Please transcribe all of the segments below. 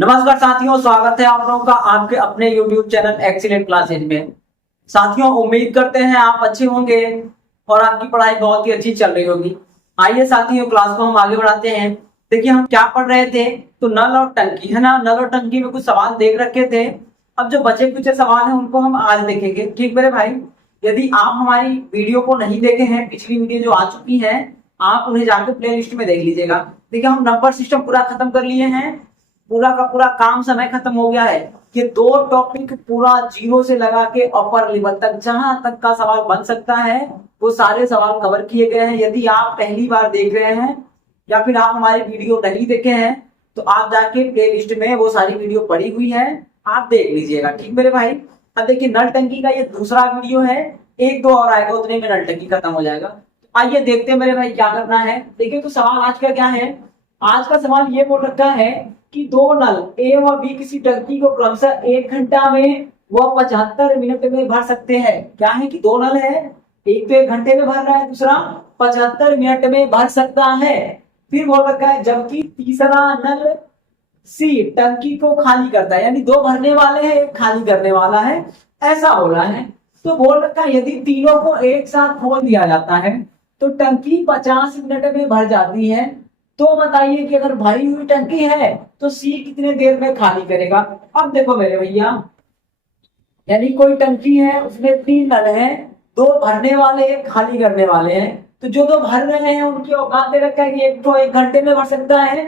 नमस्कार साथियों, स्वागत है आप लोगों का आपके अपने YouTube चैनल एक्सीलेंट क्लासेज में। साथियों, उम्मीद करते हैं आप अच्छे होंगे और आपकी पढ़ाई बहुत ही अच्छी चल रही होगी। आइए साथियों, क्लास को हम आगे बढ़ाते हैं। देखिए, हम क्या पढ़ रहे थे, तो नल और टंकी है ना। नल और टंकी में कुछ सवाल देख रखे थे। अब जो बचे कुछ सवाल हैं उनको हम आज देखेंगे। ठीक मेरे भाई, यदि आप हमारी वीडियो को नहीं देखे हैं, पिछली वीडियो जो आ चुकी है, आप उन्हें जाकर प्ले लिस्ट में देख लीजिएगा। देखिए, हम नंबर सिस्टम पूरा खत्म कर लिए हैं, पूरा का पूरा काम समय खत्म हो गया है। ये दो टॉपिक पूरा जीरो से लगा के अपर लेवल तक जहां तक का सवाल बन सकता है वो सारे सवाल कवर किए गए हैं। यदि आप पहली बार देख रहे हैं या फिर आप हमारे वीडियो नहीं देखे हैं तो आप जाके प्ले लिस्ट में वो सारी वीडियो पड़ी हुई है, आप देख लीजिएगा। ठीक मेरे भाई। अब देखिए, नल टंकी का ये दूसरा वीडियो है, एक दो और आएगा, उतने में नल टंकी खत्म हो जाएगा। आइए देखते हैं मेरे भाई क्या करना है। देखिए, तो सवाल आज का क्या है। आज का सवाल ये बोल रखा है कि दो नल ए और बी किसी टंकी को क्रमशः 1 घंटा में व 75 मिनट में भर सकते हैं। क्या है कि दो नल है, एक तो 1 घंटे में भर रहा है, दूसरा 75 मिनट में भर सकता है। फिर बोल रखा है जबकि तीसरा नल सी टंकी को खाली करता है, यानी दो भरने वाले हैं, एक खाली करने वाला है, ऐसा बोला है। तो बोल रखा है यदि तीनों को एक साथ खोल दिया जाता है तो टंकी 50 मिनट में भर जाती है। तो बताइए कि अगर भरी हुई टंकी है तो सी कितने देर में खाली करेगा। अब देखो मेरे भैया, यानी कोई टंकी है, उसमें 3 नल हैं, 2 भरने वाले, 1 खाली करने वाले हैं। तो जो 2 भर रहे हैं उनकी औकात दे रखा है कि एक तो 1 घंटे में भर सकता है,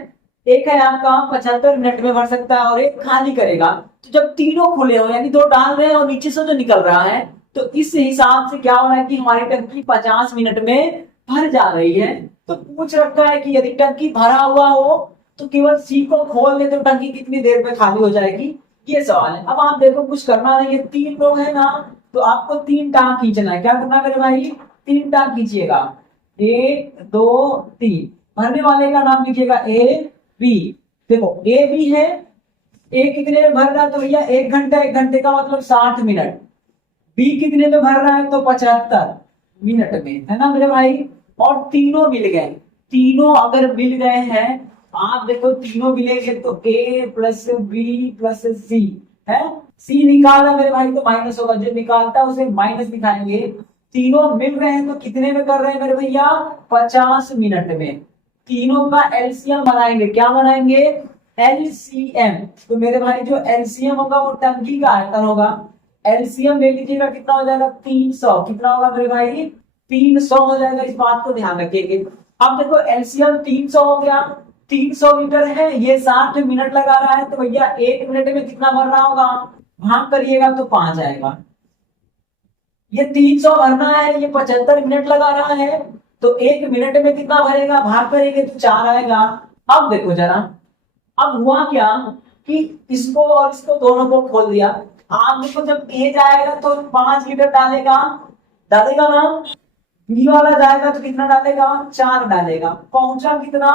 एक है आपका 75 मिनट में भर सकता है और एक खाली करेगा। तो जब तीनों खुले हो, यानी 2 डाल रहे हैं और नीचे से जो निकल रहा है, तो इस हिसाब से क्या हो रहा है कि हमारी टंकी 50 मिनट में भर जा रही है। तो पूछ रखा है कि यदि टंकी भरा हुआ हो तो केवल सी को खोल ले तो टंकी कितनी देर में खाली हो जाएगी, ये सवाल है। अब आप देखो, कुछ करना नहीं है, 3 लोग हैं ना, तो आपको 3 टांग खींचना है। क्या करना है मेरे भाई, 3 टांग खींचिएगा, 1 2 3। भरने वाले का नाम लिखिएगा ए बी। देखो ए बी है, ए कितने में भर रहा है, तो भैया 1 घंटा, 1 घंटे का मतलब 60 मिनट। बी कितने में भर रहा है, तो 75 मिनट में, है ना मेरे भाई। और तीनों मिल गए, तीनों अगर मिल गए हैं, आप देखो तीनों मिलेंगे तो ए प्लस बी प्लस सी है। सी निकाला मेरे भाई तो माइनस होगा, जो निकालता है उसे माइनस दिखाएंगे। तीनों मिल रहे हैं तो कितने में कर रहे हैं मेरे भैया, 50 मिनट में। तीनों का एलसीएम बनाएंगे। क्या बनाएंगे, एलसीएम। तो मेरे भाई जो एलसीएम होगा वो टंकी का आयतन होगा। एलसीएम ले लीजिएगा, कितना हो जाएगा, 300। कितना होगा मेरे भाई, 300 हो जाएगा। इस बात को ध्यान रखिएगा। अब देखो एलसीएम 300 हो गया, 300 लीटर है, ये 60 मिनट लगा रहा है, तो भैया 1 मिनट में कितना भर रहा होगा, भाग करिएगा तो 5 आएगा। ये 300 भरना है, ये 75 मिनट लगा रहा है, तो 1 मिनट में कितना भरेगा, भाग करेंगे तो 4 आएगा। अब देखो जरा, अब हुआ क्या कि इसको और इसको दोनों को खोल दिया। आप देखो जब ए जाएगा तो 5 लीटर डालेगा, डालेगा ना। बी वाला जाएगा तो कितना डालेगा, 4 डालेगा। पहुंचा कितना,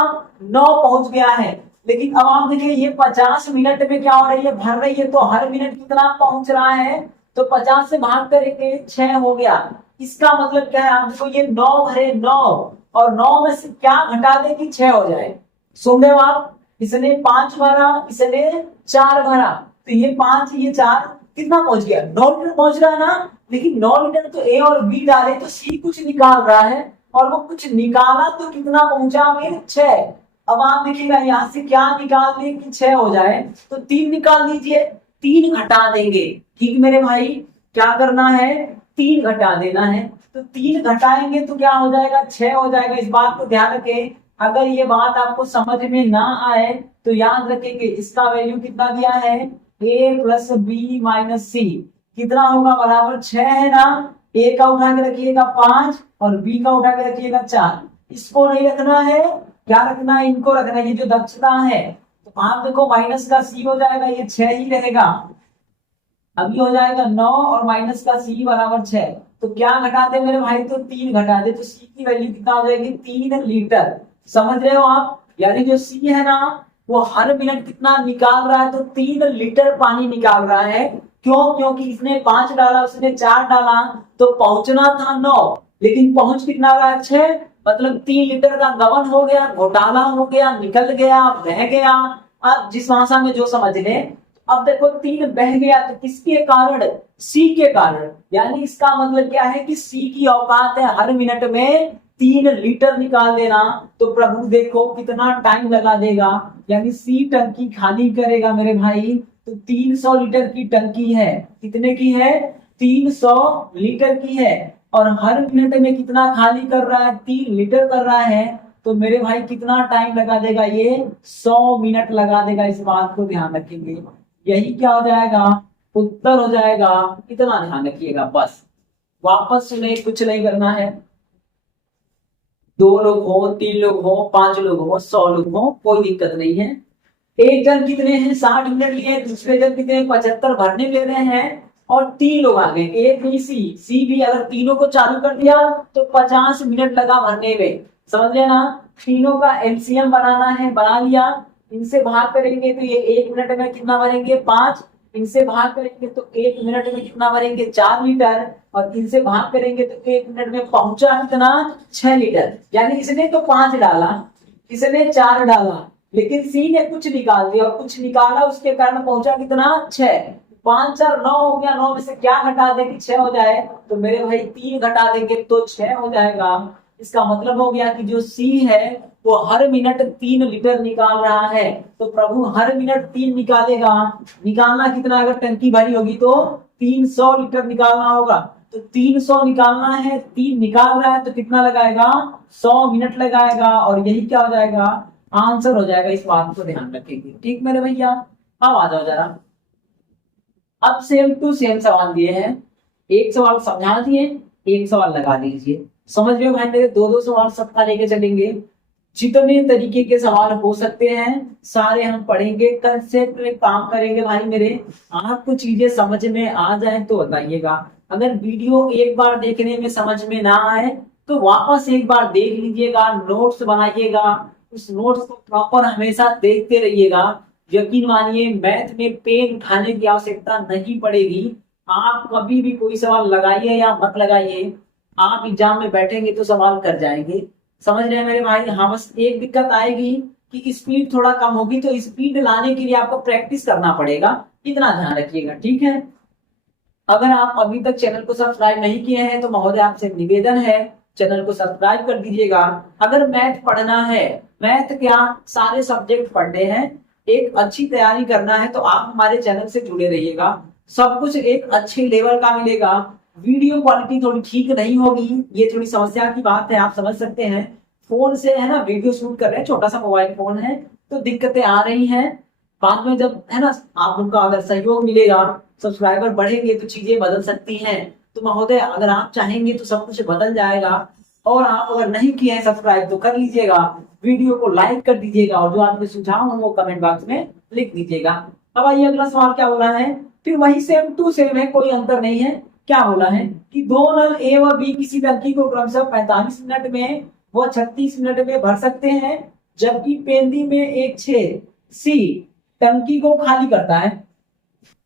9 पहुंच गया है। लेकिन अब आप देखिए ये 50 मिनट में क्या हो रही है, भर रही है, तो हर मिनट कितना पहुंच रहा है, तो 50 से भाग करेंगे 6 हो गया। इसका मतलब क्या है, आप देखो ये 9 भरे 9 और 9 में से क्या घटा दे कि 6 हो जाए। सुन रहे हो आप, इसने 5 भरा, इसने 4 भरा, तो ये 5 ये 4 कितना पहुंच गया, 9 लीटर पहुंच रहा है ना। लेकिन 9 लीटर तो ए और बी डाले तो सी कुछ निकाल रहा है, और वो कुछ निकाला तो कितना पहुंचा मेरे, 6। अब आप देखिएगा यहाँ से क्या निकाल दे कि 6 हो जाए, तो 3 निकाल दीजिए, 3 घटा देंगे। ठीक मेरे भाई, क्या करना है, 3 घटा देना है। तो 3 घटाएंगे तो क्या हो जाएगा, 6 हो जाएगा। इस बात को ध्यान रखें। अगर ये बात आपको समझ में ना आए तो याद रखेंगे इसका वैल्यू कितना दिया है, ए प्लस बी माइनस सी, कितना होगा, बराबर 6 है ना। ए का उठा के रखिएगा 5 और बी का उठा के रखिएगा 4। इसको नहीं रखना है, क्या रखना है, इनको रखना है, ये जो दक्षता है। तो आप देखो माइनस का सी हो जाएगा, ये 6 ही रहेगा। अभी हो जाएगा 9 और माइनस का सी बराबर 6। तो क्या घटा दे मेरे भाई, तो 3 घटा दे, तो सी की वैल्यू कितना हो जाएगी, 3 लीटर। समझ रहे हो आप, यानी जो सी है ना वो हर मिनट कितना निकाल रहा है, तो 3 लीटर पानी निकाल रहा है। क्यों, क्योंकि इसने 5 डाला, उसने 4 डाला, तो पहुंचना था 9, लेकिन पहुंच कितना रहा है, 6। मतलब 3 लीटर का गबन हो गया, घोटाला हो गया, निकल गया, बह गया। आप जिस भाषा में जो समझ लें। अब देखो 3 बह गया तो किसके कारण, सी के कारण, यानी इसका मतलब क्या है कि सी की औकात है हर मिनट में 3 लीटर निकाल देना। तो प्रभु देखो कितना टाइम लगा देगा, यानी सी टंकी खाली करेगा मेरे भाई तो 300 लीटर की टंकी है। कितने की है, 300 लीटर की है। और हर मिनट में कितना खाली कर रहा है, 3 लीटर कर रहा है। तो मेरे भाई कितना टाइम लगा देगा, ये 100 मिनट लगा देगा। इस बात को ध्यान रखेंगे, यही क्या हो जाएगा, उत्तर हो जाएगा। इतना ध्यान रखिएगा बस, वापस सुने, कुछ नहीं करना है। 2 लोग हो, 3 लोग हो, 5 लोग हो, 100 लोग हो, कोई दिक्कत नहीं है। एक जन कितने हैं, 60 मिनट लिए, दूसरे जन कितने 75 भरने ले रहे हैं, और 3 लोग आ गए ए बी सी। सी भी अगर तीनों को चालू कर दिया तो 50 मिनट लगा भरने में, समझ लेना। तीनों का एलसीएम बनाना है, बना लिया। इनसे भाग करेंगे तो ये 1 मिनट में कितना भरेंगे, 5। इनसे भाग करेंगे तो 1 मिनट में कितना भरेंगे, 4 लीटर। और इनसे भाग करेंगे तो 1 मिनट में पहुंचा कितना, 6 लीटर। यानी इसने तो 5 डाला, इसने 4 डाला, लेकिन सी ने कुछ निकाल दिया और कुछ निकाला, उसके कारण पहुंचा कितना, 6। 5 4 9 हो गया, 9 में से क्या घटा दे कि 6 हो जाए, तो मेरे भाई 3 घटा देंगे तो 6 हो जाएगा। इसका मतलब हो गया कि जो सी है वो हर मिनट 3 लीटर निकाल रहा है। तो प्रभु हर मिनट 3 निकालेगा। निकालना कितना, अगर टंकी भरी होगी तो 300 लीटर निकालना होगा। तो 300 निकालना है, 3 निकाल रहा है तो कितना लगाएगा, 100 मिनट लगाएगा। और यही क्या हो जाएगा, आंसर हो जाएगा। इस बात को ध्यान रखेंगे, ठीक मेरे भैया। अब आ जाओ जरा, अब सेम टू सेम सवाल दिए हैं। एक सवाल समझा दिए, एक सवाल लगा दीजिए। समझ में भाई मेरे, 2-2 सवाल सबका लेके चलेंगे। जितने तरीके के सवाल हो सकते हैं सारे हम पढ़ेंगे, कंसेप्ट में काम करेंगे भाई मेरे। आपको चीजें समझ में आ जाए तो बताइएगा। अगर वीडियो एक बार देखने में समझ में ना आए तो वापस एक बार देख लीजिएगा, नोट्स बनाइएगा। उस नोट्स को प्रॉपर हमेशा देखते रहिएगा। यकीन मानिए मैथ में पेन उठाने की आवश्यकता नहीं पड़ेगी। आप कभी भी कोई सवाल लगाइए या मत लगाइए, आप एग्जाम में बैठेंगे तो सवाल कर जाएंगे। समझ रहे हैं मेरे भाई। हाँ बस एक दिक्कत आएगी कि स्पीड थोड़ा कम होगी, तो स्पीड लाने के लिए आपको प्रैक्टिस करना पड़ेगा। इतना ध्यान रखिएगा, ठीक है। अगर आप अभी तक चैनल को सब्सक्राइब नहीं किए हैं तो महोदय आपसे निवेदन है, चैनल को सब्सक्राइब कर दीजिएगा। अगर मैथ पढ़ना है, मैथ क्या सारे सब्जेक्ट पढ़ने हैं, एक अच्छी तैयारी करना है, तो आप हमारे चैनल से जुड़े रहिएगा। सब कुछ एक अच्छे लेवल का मिलेगा। वीडियो क्वालिटी थोड़ी ठीक नहीं होगी, ये थोड़ी समस्या की बात है, आप समझ सकते हैं। फोन से है ना वीडियो शूट कर रहे हैं, छोटा सा मोबाइल फोन है तो दिक्कतें आ रही हैं। बाद में जब है ना आप लोग का अगर सहयोग मिलेगा, सब्सक्राइबर बढ़ेंगे तो चीजें बदल सकती हैं। तो महोदय अगर आप चाहेंगे तो सब कुछ बदल जाएगा। और आप अगर नहीं किए हैं सब्सक्राइब तो कर लीजिएगा, वीडियो को लाइक कर दीजिएगा, और जो आपके सुझाव हो वो कमेंट बॉक्स में लिख दीजिएगा। अब आइए अगला सवाल क्या बोला है, फिर वही सेम टू सेम है, कोई अंतर नहीं है। क्या बोला है कि 2 नल ए व बी किसी टंकी को क्रमशः 45 मिनट में व 36 मिनट में भर सकते हैं, जबकि पेंदी में एक छेद सी टंकी को खाली करता है।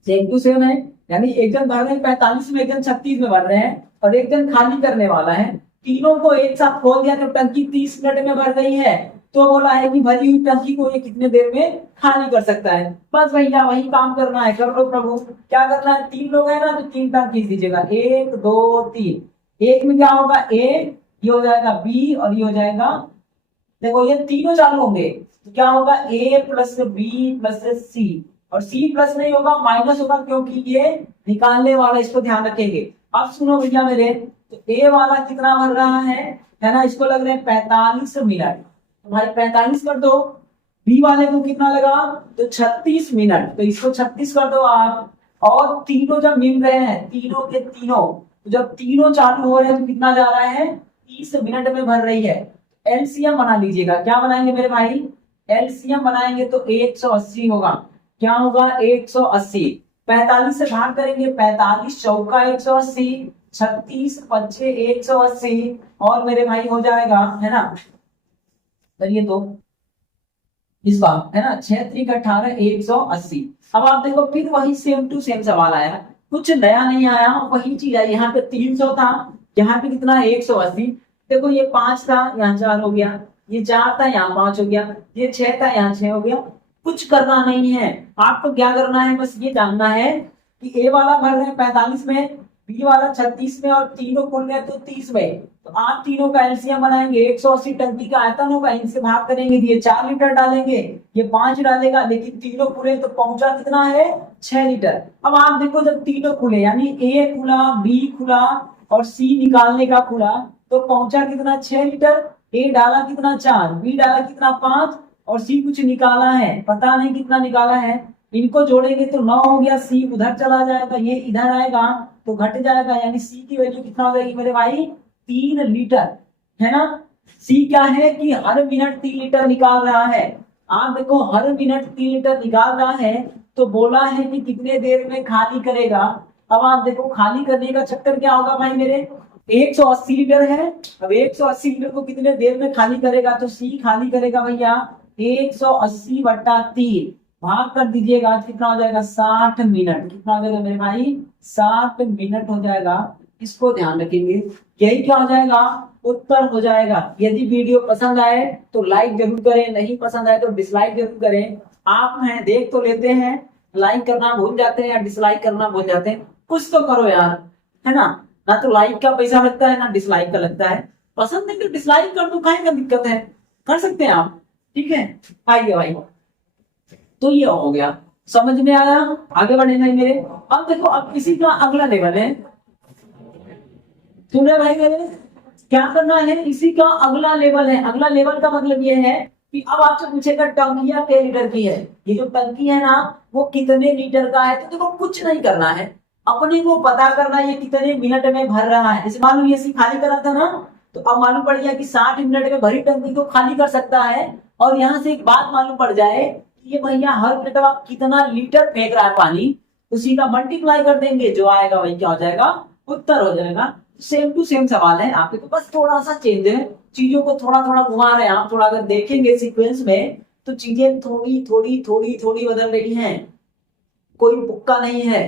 सेम टू सेम है, यानी एक जन भर रहे हैं 45 में, एक जन 36 में भर रहे हैं, और एक जन खाली करने वाला है। तीनों को एक साथ खोल दिया तो टंकी 30 मिनट में भर गई है। तो बोला है कि भरी हुई टंकी को ये कितने देर में खाली कर सकता है। बस भैया वही काम करना है, कर लो प्रभु। क्या करना है, 3 लोग है ना तो 3 टंकी दीजिएगा, 1 2 3। एक में क्या होगा, ए, ये हो जाएगा बी, और ये हो जाएगा, देखो ये तीनों चालू होंगे तो क्या होगा, ए प्लस बी प्लस सी। और सी प्लस नहीं होगा, माइनस होगा, क्योंकि ये निकालने वाला, इसको ध्यान रखेंगे। अब सुनो भैया मेरे, तो ए वाला कितना भर रहा है ना, इसको लग रहे हैं 45 मिनट, तो भाई 45 कर दो। बी वाले को कितना लगा, तो 36 मिनट, तो इसको 36 कर दो आप। और तीनों जब मिल रहे हैं, तीनों के तीनों, तो जब तीनों चालू हो रहे हैं तो कितना जा रहा है, 30 मिनट में भर रही है। एलसीएम बना लीजिएगा, क्या बनाएंगे मेरे भाई, एलसीएम बनाएंगे तो 180 होगा। क्या होगा, 180। 45 से भाग करेंगे, 45 चौका 180, 36 पच्चे 180, और मेरे भाई हो जाएगा है ना, चलिए तो इस बार है ना 6 3 18 180। अब आप देखो फिर वही सेम टू सेम सवाल आया, कुछ नया नहीं आया, वही चीज है। यहाँ पे 300 था, यहाँ पे कितना 180। देखो ये 5 था, यहाँ 4 हो गया, ये 4 था, यहाँ 5 हो गया, ये 6 था, यहाँ 6 हो गया। कुछ करना नहीं है। आपको क्या करना है, बस ये जानना है कि ए वाला भर रहे हैं 45 में, बी वाला 36 में और तीनों खुल गए तो 30 में। तो आप तीनों का एलसीएम बनाएंगे, 180 टंकी का आयतन होगा, इनसे भाग करेंगे, ये 4 लीटर डालेंगे, ये 5 डालेगा, लेकिन तीनों खुले तो पहुंचा कितना है 6 लीटर। अब आप देखो जब तीनों खुले यानी ए खुला, बी खुला और सी निकालने का खुला तो पहुंचा कितना 6 लीटर। ए डाला कितना 4, बी डाला कितना 5 और सी कुछ निकाला है, पता नहीं कितना निकाला है। इनको जोड़ेंगे तो 9 हो गया, सी उधर चला जाएगा, ये इधर आएगा तो घट जाएगा, यानी सी की वैल्यू कितना हो जाएगी मेरे भाई 3 लीटर, है ना। सी क्या है कि हर मिनट 3 लीटर निकाल रहा है। आप देखो हर मिनट 3 लीटर निकाल रहा है तो बोला है कि कितने देर में खाली करेगा। अब आप देखो खाली करने का चक्कर क्या होगा भाई मेरे, 180 लीटर है। अब 180 लीटर को कितने देर में खाली करेगा, तो सी खाली करेगा भैया 180/3 भाग कर दीजिएगा, कितना हो जाएगा 60 मिनट। कितना हो जाएगा मेरे भाई 60 मिनट हो जाएगा। इसको ध्यान रखेंगे, यही क्या हो जाएगा उत्तर हो जाएगा। यदि वीडियो पसंद आए तो लाइक जरूर करें, नहीं पसंद आए तो डिसलाइक जरूर करें। आप हैं देख तो लेते हैं, लाइक करना भूल जाते हैं या डिसलाइक करना भूल जाते हैं, कुछ तो करो यार, है ना। ना तो लाइक का पैसा लगता है ना डिसलाइक का लगता है। पसंद नहीं तो डिसलाइक कर दो, काहे का दिक्कत है, कर सकते हैं आप, ठीक है। आइए भाई, तो ये हो गया, समझ में आया, आगे बढ़ेगा मेरे। अब देखो अब इसी का अगला लेवल है, सुन रहे भाई मेरे, क्या करना है, इसी का अगला लेवल है। अगला लेवल का मतलब ये है कि अब आपसे पूछेगा टंकिया के लीटर की है, ये जो टंकी है ना वो कितने लीटर का है। तो देखो कुछ नहीं करना है, अपने को पता करना है ये कितने मिनट में भर रहा है। जैसे मालूम ये सी खाली करा था ना, तो अब मालूम पड़ गया कि 60 मिनट में भरी टंकी को खाली कर सकता है। और यहाँ से एक बात मालूम पड़ जाए कि ये भैया हर मिनट में कितना लीटर फेंक रहा है पानी, उसी का मल्टीप्लाई कर देंगे, जो आएगा वही क्या हो जाएगा उत्तर हो जाएगा। सेम टू सेम सवाल है आपके, तो बस थोड़ा सा चेंज है, चीजों को थोड़ा थोड़ा घुमा रहे हैं आप। थोड़ा अगर देखेंगे सीक्वेंस में तो चीजें थोड़ी थोड़ी थोड़ी थोड़ी बदल रही हैं, कोई तुक्का नहीं है,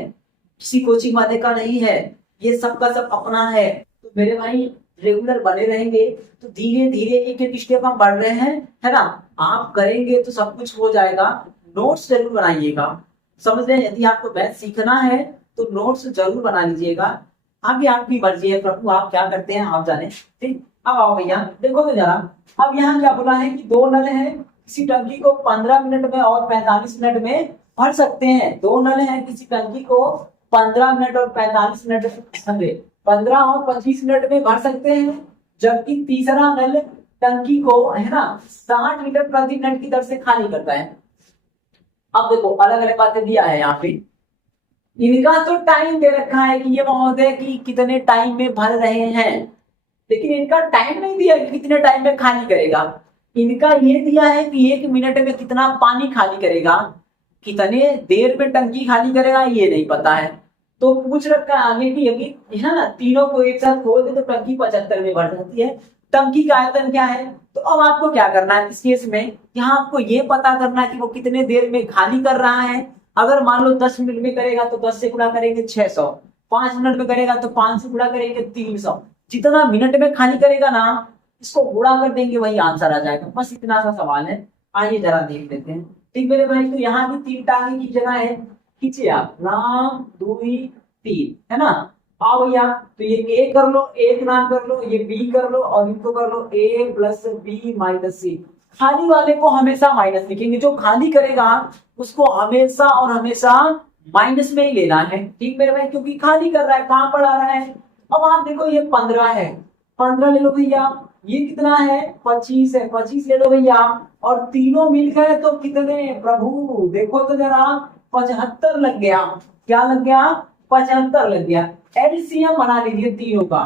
किसी कोचिंग वाले का नहीं है, ये सबका सब अपना है। तो मेरे भाई रेगुलर बने रहेंगे तो धीरे धीरे एक एक स्टेप हम बढ़ रहे हैं, है ना। आप करेंगे तो सब कुछ हो जाएगा। नोट्स जरूर बनाइएगा, समझ रहे हैं, यदि आपको मैथ सीखना है तो नोट्स जरूर बना लीजिएगा। आगे आपकी मर्जी है प्रभु, आप क्या करते हैं आप जाने, ठीक। अब आओ भैया देखो तो जरा, अब यहाँ क्या बोला है कि 2 नल है, किसी टंकी को 15 मिनट में और 45 मिनट में भर सकते हैं। 2 नल है, किसी टंकी को 15 मिनट और 45 मिनट 15 और 25 मिनट में भर सकते हैं, जबकि तीसरा नल टंकी को है ना 60 लीटर प्रति मिनट की दर से खाली करता है। अब देखो अलग अलग बातें दिया है यहाँ पे, इनका तो टाइम दे रखा है कि ये महोदय कि कितने टाइम में भर रहे हैं, लेकिन इनका टाइम नहीं दिया कि कितने टाइम में खाली करेगा। इनका ये दिया है कि 1 मिनट में कितना पानी खाली करेगा, कितने देर में टंकी खाली करेगा ये नहीं पता है। तो पूछ रखा है आगे की अभी, है ना, तीनों को एक साथ खोल दे तो टंकी 75 में भर जाती है। टंकी का आयतन क्या है, तो अब आपको क्या करना है इस केस में, यहाँ आपको ये पता करना है कि वो कितने देर में खाली कर रहा है। अगर मान लो 10 मिनट में करेगा तो 10 से गुणा करेंगे 600, 5 मिनट में करेगा तो 5 से गुणा करेंगे 300। जितना मिनट में खाली करेगा ना इसको गुणा कर देंगे वही आंसर आ जाएगा। बस इतना सा सवाल है, आइए जरा देख लेते हैं। ठीक मेरे भाई, तो यहाँ भी 3 टांगे की जगह है, खींचिए आप, राम 2 3, है ना। आओ भैया, तो ये ए कर लो, एक नाम कर लो, ये बी कर लो और इनको कर लो ए प्लस बी माइनस सी। खाली वाले को हमेशा माइनस लिखेंगे, जो खाली करेगा उसको हमेशा और हमेशा माइनस में ही लेना है, ठीक मेरे भाई, क्योंकि खाली कर रहा है, कहां पर आ रहा है। अब आप देखो ये 15 है, 15 ले लो भैया, ये कितना है 25 है, 25 ले लो भैया, और तीनों मिल गए तो कितने प्रभु, देखो तो जरा 75 लग गया। क्या लग गया 75 लग गया। एलसीएम बना लीजिए तीनों का,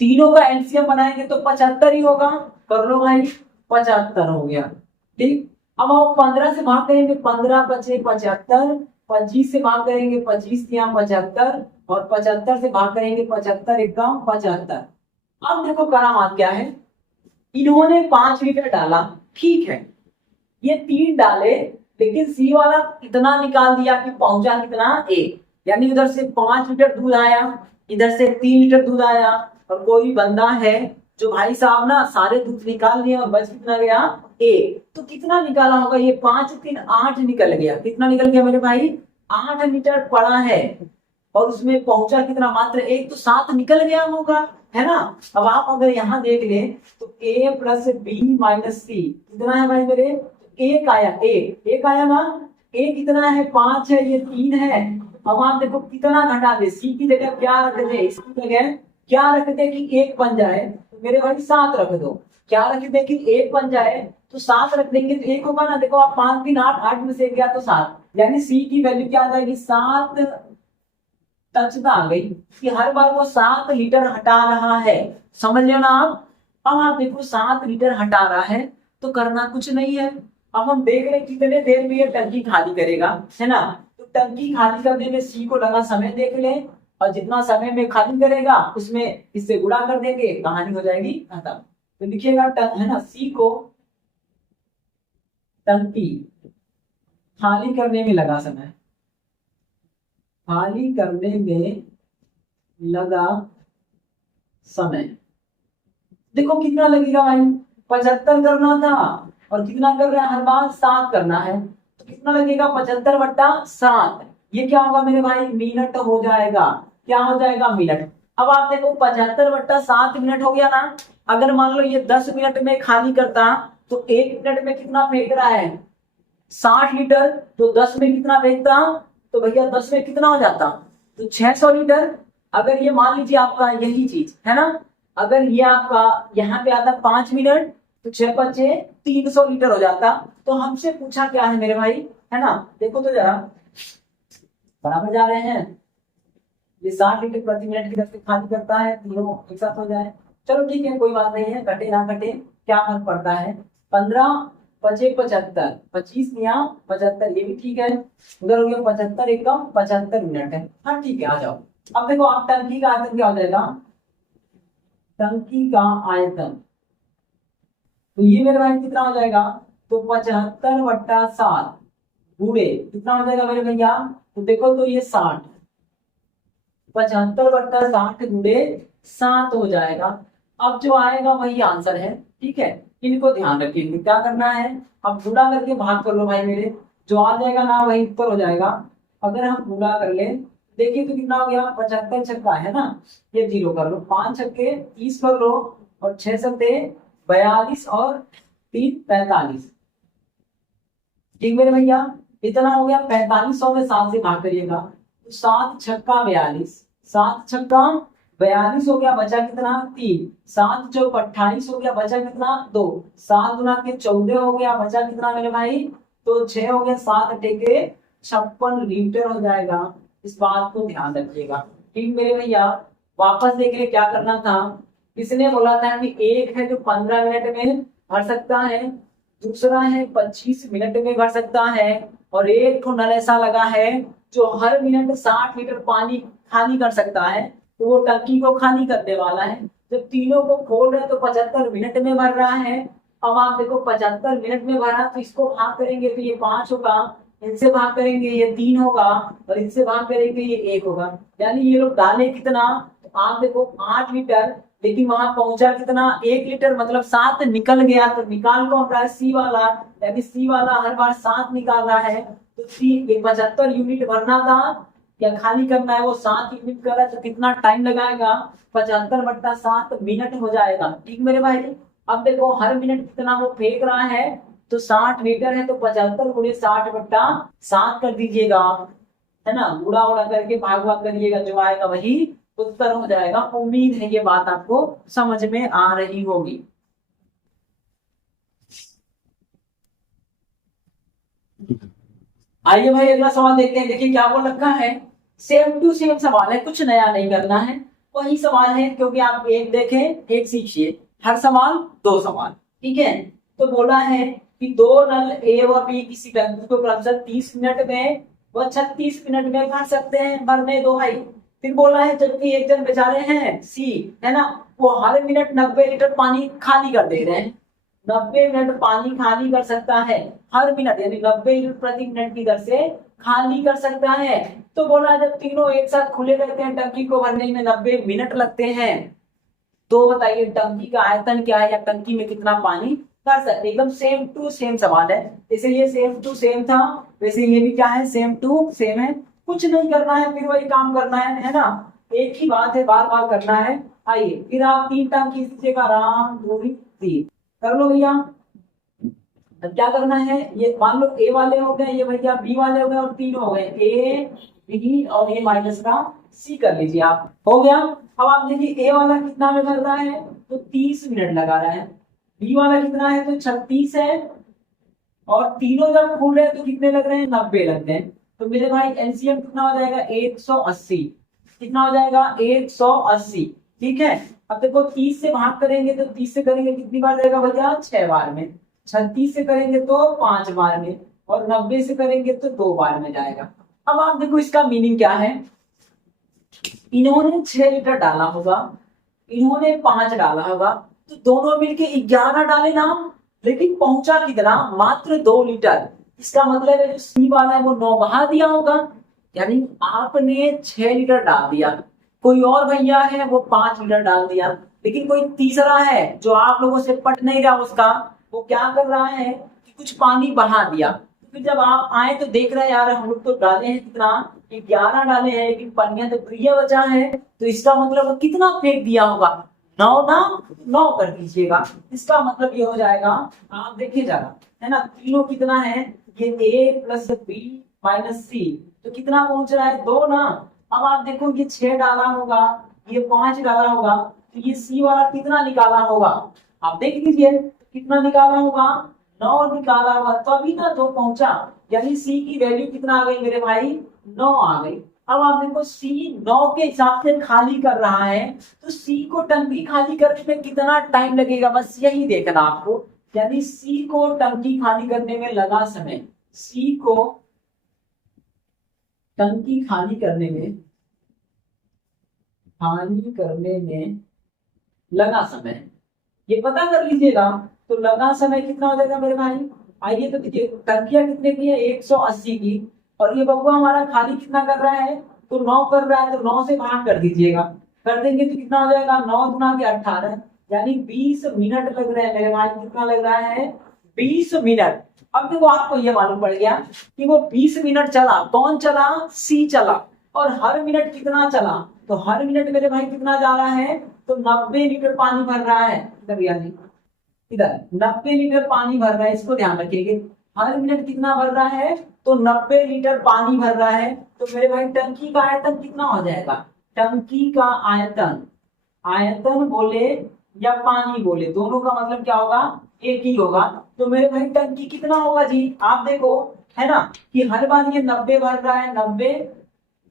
तीनों का एलसीएम बनाएंगे तो 75 ही होगा, कर लो भाई 75 हो गया, ठीक। अब आप 15 से भाग करेंगे, 15 बचे 75, 25 से भाग करेंगे 25 यहाँ 75 और 75 से भाग करेंगे 75 एकदम 75। अब देखो करामात क्या है, इन्होंने 5 लीटर डाला, ठीक है, ये 3 डाले, लेकिन सी वाला इतना निकाल दिया कि पहुंचा कितना 1, यानी उधर से 5 लीटर दूध आया, इधर से 3 लीटर दूध आया। और कोई बंदा है जो भाई साहब ना सारे दूध निकाल दिए और बच कितना गया 1, तो कितना निकाला होगा? ये 5 3 8 निकल गया। कितना निकल गया मेरे भाई? 8 मीटर पड़ा है और उसमें पहुंचा कितना? मात्र 1, तो 7 निकल गया होगा, है ना। अब आप अगर यहाँ देख ले तो a प्लस बी माइनस सी कितना है भाई मेरे? 1 आया। एक आया ना। a कितना है? 5 है, ये 3 है। अब आप देखो कितना घटा दे, सी की जगह क्या रख दे? इसकी जगह क्या रख दे कि 1 बन जाए? तो मेरे भाई 7 रख दो। क्या रख दे कि 1 बन जाए? तो 7 रख देंगे तो 1 होगा ना। देखो आप 5 3 8, 8 में से 1 गया तो 7, यानी सी की वैल्यू क्या आ जाएगी? 7 टचता आ गई कि हर बार वो 7 लीटर हटा रहा है। समझ लो ना आप। अब आप देखो 7 लीटर हटा रहा है तो करना कुछ नहीं है। अब हम देख रहे कितने देर में ये टंकी खाली करेगा, है ना। तो टंकी खाली करने में सी को लगा समय देख ले, और जितना समय में खाली करेगा उसमें इससे गुणा कर देंगे, कहानी हो जाएगी खत्म। तो लिखिएगा है ना, सी को टंकी खाली करने में लगा समय, खाली करने में लगा समय। देखो कितना लगेगा भाई? 75 करना था और कितना कर रहे हैं? हर बार 7 करना है, तो कितना लगेगा? 75 बट्टा 7। ये क्या होगा मेरे भाई? मिनट हो जाएगा। क्या हो जाएगा? मिनट। अब आप देखो 75 बट्टा 7 मिनट हो गया ना। अगर मान लो ये 10 मिनट में खाली करता तो 1 मिनट में कितना फेंक रहा है? 60 लीटर। तो 10 में कितना फेंकता? तो भैया 10 में कितना हो जाता? तो 600 लीटर। अगर ये मान लीजिए आपका यही चीज है ना, अगर ये आपका यहाँ पे आता 5 मिनट तो 6 बचे 300 लीटर हो जाता। तो हमसे पूछा क्या है मेरे भाई, है ना। देखो तो जरा, बराबर जा रहे हैं। ये 60 लीटर प्रति मिनट की दर से खाली करता है, तीनों एक साथ हो जाए। चलो ठीक है, कोई बात नहीं है, कटे ना कटे क्या फर्क पड़ता है। 15 पचे 75, 25 या 75, ये भी ठीक है। उधर हो गया 75 एकम 75 मिनट है। हाँ ठीक है, आ जाओ। अब देखो आप टंकी का आयतन क्या हो जाएगा? टंकी का आयतन तो ये मेरे भाई कितना हो जाएगा? तो 75 बट्टा 7 गुणे कितना हो जाएगा मेरे भैया? तो देखो तो ये 60, 75 बट्टा 60 गुणे 7 हो जाएगा। अब जो आएगा वही आंसर है, ठीक है। इनको ध्यान रखिए, क्या करना है? अब गुणा करके भाग कर लो भाई मेरे, जो आ जाएगा ना वही उत्तर हो जाएगा। अगर हम गुणा कर ले, देखिए तो कितना हो गया? 75 छक्का है ना, ये 0 कर लो, 5 छक्के 30 कर लो, और 6 सत्ते 42 और 3 45। ठीक मेरे भैया, इतना हो गया। 4500 में 7 से भाग करिएगा तो 7 छक्का 42, 7 छक्का 42 हो गया, बचा कितना? 3। 7 चौक 28 हो गया, बचा कितना? 2। 7 गुना के 14 हो गया, बचा कितना मेरे भाई? तो 6 हो गया। 7 अटेके 56 लीटर हो जाएगा। इस बात को ध्यान रखिएगा, ठीक मेरे भैया। वापस देख ले क्या करना था। किसने बोला था कि एक है जो 15 मिनट में भर सकता है, दूसरा है 25 मिनट में भर सकता है, और एक को नल ऐसा लगा है जो हर मिनट 60 लीटर पानी खाली कर सकता है, तो वो टंकी को खाली करने वाला है। जब तीनों को खोल रहे तो 75 मिनट में भर रहा है। अब आप देखो 75 मिनट में भरा तो इसको भाग करेंगे तो ये 5 होगा, इनसे भाग करेंगे ये 3 होगा, और इनसे भाग करेंगे ये 1 होगा। यानी ये लोग डाले कितना? तो आप देखो 8 लीटर, लेकिन वहां पहुंचा कितना? 1 लीटर, मतलब 7 निकल गया। तो निकाल कौन रहा है? सी वाला, यानी सी वाला हर बार 7 निकाल रहा है। तो सी 75 यूनिट भरना था या खाली करना है, वो 7 यूनिट कर रहा है, तो कितना टाइम लगाएगा? 75 बट्टा 7 मिनट हो जाएगा, ठीक मेरे भाई। अब देखो हर मिनट कितना वो फेंक रहा है, तो 60 लीटर है, तो 75 गुणे 60 बट्टा 7 कर दीजिएगा, है ना। गुणा उड़ा करके भाग भाग करिएगा, जो आएगा वही उत्तर हो जाएगा। उम्मीद है ये बात आपको समझ में आ रही होगी। आइए भाई अगला सवाल देखते हैं। देखिए क्या बोल रखा है, सेम टू सेम सवाल है, कुछ नया नहीं करना है, वही सवाल है। क्योंकि आप एक देखें एक सीखिए, हर सवाल 2 सवाल, ठीक है। तो बोला है कि 2 नल ए व बी किसी टंकी को क्रमशः 30 मिनट में व 36 मिनट में भर सकते हैं, भरने दो भाई। फिर बोला है जबकि एक जन बेचारे हैं सी, है ना, वो हर मिनट 90 लीटर पानी खाली कर दे रहे हैं। 90 मिनट पानी खाली कर सकता है हर मिनट, यानी 90 लीटर प्रति मिनट की दर से खाली कर सकता है। तो बोला जब तीनों एक साथ खुले रहते हैं, टंकी को भरने में 90 मिनट लगते हैं, तो बताइए टंकी का आयतन क्या है या टंकी में कितना पानी कर सकते, एकदम सेम टू सेम सवाल है। जैसे ये सेम टू सेम था, वैसे ये भी क्या है, सेम टू सेम है। कुछ नहीं करना है, फिर वही काम करना है ना, एक ही बात है, बार बार करना है। आइए फिर आप 3 टर्म खींच दीजिएगा, राम दूरी 3 कर लो भैया। अब क्या करना है, ये मान लो ए वाले हो गए, ये भैया बी वाले हो गए, और 3 हो गए, ए बी और ए माइनस का सी कर लीजिए आप, हो गया। अब आप देखिए ए वाला कितना में कर रहा है, तो 30 मिनट लगा रहा है, बी वाला कितना है, तो 36 है, और तीनों जब खुल रहे हैं तो कितने लग रहे हैं, 90 लगते हैं। तो मेरे भाई एलसीएम कितना हो जाएगा, 180। कितना हो जाएगा, 180। ठीक है, अब देखो 30 से भाग करेंगे तो 30 से करेंगे कितनी बार जाएगा भैया, 6 बार में। 36 से करेंगे तो 5 बार में, और 90 से करेंगे तो 2 बार में जाएगा। अब आप देखो इसका मीनिंग क्या है, इन्होंने 6 लीटर डाला होगा, इन्होंने 5 डाला होगा, तो दोनों मिलके 11 डाले ना, लेकिन पहुंचा कितना, मात्र 2 लीटर। इसका मतलब है जो सी वाला है वो 9 बहा दिया होगा, यानी आपने 6 लीटर डाल दिया। कोई और भैया है वो 5 लीटर डाल दिया, लेकिन कोई तीसरा है जो आप लोगों से पट नहीं रहा, उसका वो क्या कर रहा है कि कुछ पानी बहा दिया। तो फिर जब आप आए तो देख रहे हैं यार हम लोग तो डाले हैं कितना, 11 डाले हैं, लेकिन पनिया तो प्रिय बचा है, तो इसका मतलब कितना फेंक दिया होगा, 9 ना, 9 कर दीजिएगा। इसका मतलब ये हो जाएगा, आप देखिए जरा, है ना, तीनों कितना है, ये ए प्लस बी माइनस सी, तो कितना पहुंच रहा है, 2 ना। अब आप देखो ये 6 डाला होगा, ये 5 डाला होगा, तो ये सी वाला कितना निकाला होगा, आप देख लीजिए कितना निकाला होगा, 9 निकाला होगा, तभी ना 2 पहुंचा, यानी सी की वैल्यू कितना आ गई मेरे भाई, 9 आ गई। अब आप देखो सी 9 के हिसाब से खाली कर रहा है, तो सी को टंकी खाली करने में कितना टाइम लगेगा, बस यही देखना आपको, यानी सी को टंकी खाली करने में लगा समय, सी को टंकी खाली करने में लगा समय, ये पता कर लीजिएगा। तो लगा समय कितना हो जाएगा मेरे भाई, आइए तो देखिए टंकियां कितने की है, 180 की, और ये बबुआ हमारा खाली कितना कर रहा है, तो 9 कर रहा है, तो 9 से भाग कर दीजिएगा, कर देंगे तो कितना हो जाएगा, 9 गुना के 18, यानी 20 मिनट लग रहे हैं मेरे भाई। कितना लग रहा है, 20 मिनट। अब देखो आपको ये मालूम पड़ गया कि वो 20 मिनट चला, कौन चला, सी चला, और हर मिनट कितना चला, तो हर मिनट मेरे भाई कितना जा रहा है, तो 90 लीटर पानी भर रहा है, जी इधर 90 लीटर पानी भर रहा है, इसको ध्यान रखिएगा, हर मिनट कितना भर रहा है, तो 90 लीटर पानी भर रहा है। तो मेरे भाई टंकी का आयतन कितना हो जाएगा, टंकी का आयतन, आयतन बोले या पानी बोले, दोनों का मतलब क्या होगा, एक ही होगा। तो मेरे भाई टंकी कितना होगा जी, आप देखो, है ना, कि हर बार ये 90 भर रहा है, 90,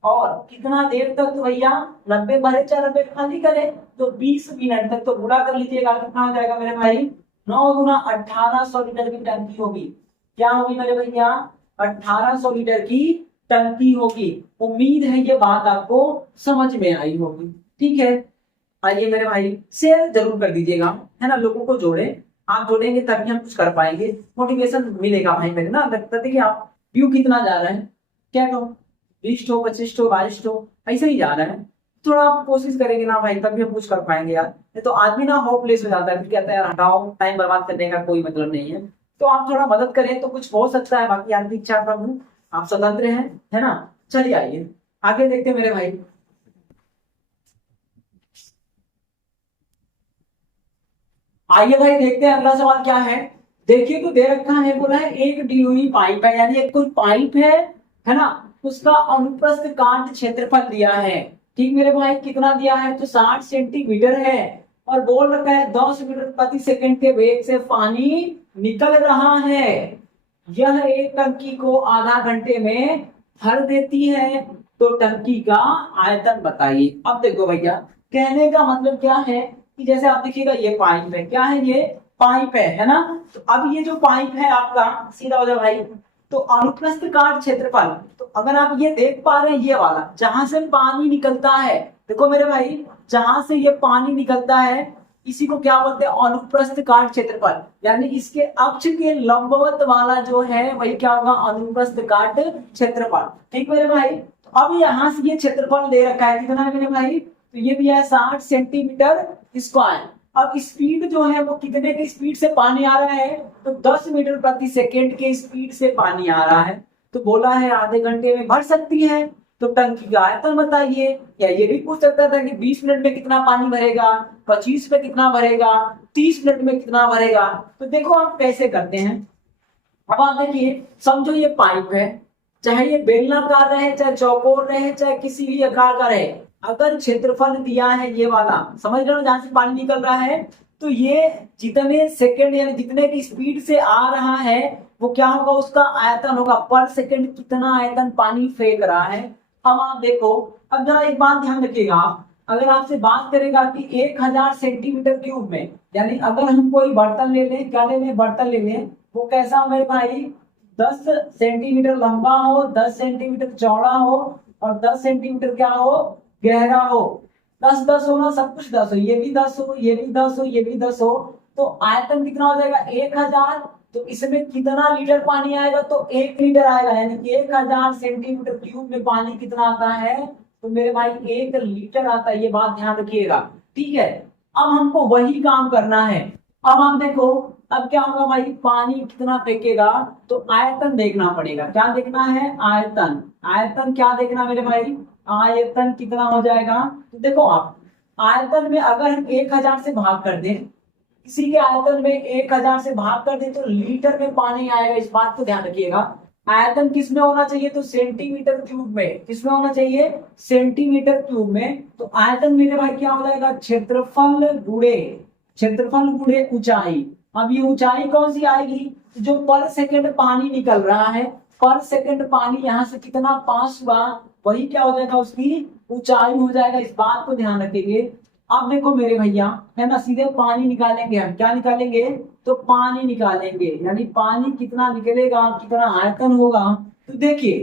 और कितना देर तक, तो भैया 90 भरे 90 खाली करे, तो 20 मिनट तक। तो गुणा कर लीजिएगा, कितना हो जाएगा मेरे भाई, 9 गुना 1800 लीटर की टंकी होगी। क्या होगी मेरे भैया, 1800 लीटर की टंकी होगी। उम्मीद है ये बात आपको समझ में आई होगी, ठीक है। आइए मेरे भाई शेयर जरूर कर दीजिएगा, है ना, लोगों को जोड़े, आप जोड़ेंगे तभी हम कुछ कर पाएंगे, मोटिवेशन मिलेगा भाई मेरे ना। लगता देखिए आप व्यू कितना जा रहा है, क्या कहो, 20 हो, 25 हो, 22 हो, ऐसे ही जा रहा है। थोड़ा आप कोशिश करेंगे ना भाई, तभी हम कुछ कर पाएंगे यार। नहीं तो आदमी ना होपलेस हो जाता है, फिर कहता है यार हटाओ, टाइम बर्बाद करने का कोई मतलब नहीं है। तो आप थोड़ा मदद करें तो कुछ हो सकता है, बाकी आपकी इच्छा प्रभु, आप स्वतंत्र हैं, है ना। चलिए आइए आगे देखते हैं मेरे भाई। आइए भाई देखते हैं अगला सवाल क्या है। देखिए तो दे रखा है, बोला है एक ड्यूई पाइप है, यानी एक कोई पाइप है ना, उसका अनुप्रस्थ काट क्षेत्रफल दिया है। ठीक मेरे भाई, कितना दिया है, तो 60 सेंटीमीटर है, और बोल रखा है 10 मीटर प्रति सेकंड के वेग से पानी निकल रहा है। यह एक टंकी को आधा घंटे में भर देती है, तो टंकी का आयतन बताइए। अब देखो भैया, कहने का मतलब क्या है कि जैसे आप देखिएगा ये पाइप है, क्या है, ये पाइप है ना। तो अब ये जो पाइप है आपका, सीधा हो जाए भाई, तो अनुप्रस्थ काट क्षेत्रफल, तो अगर आप ये देख पा रहे हैं, ये वाला जहां से पानी निकलता है, देखो मेरे भाई, जहां से ये पानी निकलता है इसी को क्या बोलते हैं, अनुप्रस्थ काट क्षेत्रफल, यानी इसके अक्ष के लंबवत वाला जो है वही क्या होगा, अनुप्रस्थ काट क्षेत्रफल। ठीक मेरे भाई, तो अब यहाँ से ये क्षेत्रफल दे रखा है, कितना है मेरे भाई, तो ये भी है 60 सेंटीमीटर स्क्वायर। अब स्पीड जो है वो कितने की स्पीड से पानी आ रहा है, तो 10 मीटर प्रति सेकेंड के स्पीड से पानी आ रहा है। तो बोला है आधे घंटे में भर सकती है, तो टंकी का आयतन बताइए। या ये भी पूछ सकता था कि 20 मिनट में कितना पानी भरेगा, 25 में कितना भरेगा, 30 मिनट में कितना भरेगा। तो देखो आप कैसे करते हैं। अब आप देखिए, समझो ये पाइप है, चाहे ये बेलनाकार रहे, चाहे चौकोर रहे, चाहे किसी भी आकार का रहे, अगर क्षेत्रफल दिया है ये वाला, समझ रहे हो जहां से पानी निकल रहा है, तो ये जितने सेकंड यानी जितने की स्पीड से आ रहा है वो क्या होगा, उसका आयतन होगा। पर सेकंड कितना आयतन पानी फेंक रहा है। अब आप देखो, अब जरा एक बात ध्यान रखिएगा, आप अगर आपसे बात करेगा कि 1000 सेंटीमीटर क्यूब में, यानी अगर हम कोई बर्तन ले लें, क्या ले लें, बर्तन ले लें, वो कैसा हो मेरे भाई, 10 सेंटीमीटर लंबा हो, 10 सेंटीमीटर चौड़ा हो और 10 सेंटीमीटर क्या हो, गहरा हो। 10 10 हो ना, सब कुछ 10 हो, ये भी 10 हो, ये भी 10 हो, ये भी 10 हो, तो आयतन कितना हो जाएगा 1000। तो इसमें कितना लीटर पानी आएगा, तो 1 लीटर आएगा, यानी 1000 सेंटीमीटर क्यूब में पानी कितना आता है, तो मेरे भाई 1 लीटर आता है। ये बात ध्यान रखिएगा, ठीक है। अब हमको वही काम करना है। अब आप देखो, अब क्या होगा भाई, पानी कितना फेंकेगा, तो आयतन देखना पड़ेगा। क्या देखना है, आयतन। आयतन क्या देखना मेरे भाई, आयतन कितना हो जाएगा। तो देखो आप, आयतन में अगर हम 1000 से भाग कर दें, किसी के आयतन में 1000 से भाग कर दें, तो लीटर में पानी आएगा। इस बात को ध्यान रखिएगा। आयतन किस में होना चाहिए, तो सेंटीमीटर क्यूब में। किसमें होना चाहिए, सेंटीमीटर क्यूब में। तो आयतन मेरे भाई क्या हो जाएगा, क्षेत्रफल गुणे ऊंचाई। अब ये ऊंचाई कौन सी आएगी, जो पर सेकंड पानी निकल रहा है, पर सेकंड पानी यहाँ से कितना पास हुआ, वही क्या हो जाएगा, उसकी ऊंचाई हो जाएगा। इस बात को ध्यान रखेंगे। अब देखो मेरे भैया, है ना, सीधे पानी निकालेंगे हम। क्या निकालेंगे, तो पानी निकालेंगे, यानी पानी कितना निकलेगा, कितना आयतन होगा। तो देखिए